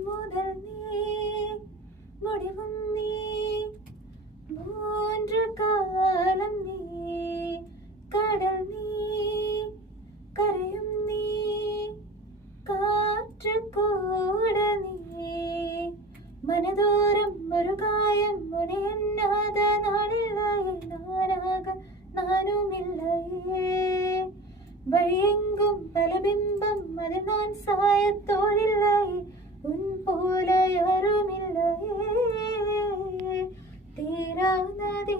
முதல் நீ முடிவும் நீ மூன்று காலம் நீ கடல் நீ கரையும் நீ காற்று கூட நீ மனதோரம் ஒரு காயம் உன்னை எண்ணாத நாளில்லையே நானாக நானும் இல்லையே வழியெங்கும் பல பிம்பம் அது நான் சாயத்தோடில்லை உன் போல யாரும் இல்லையே தீரானதே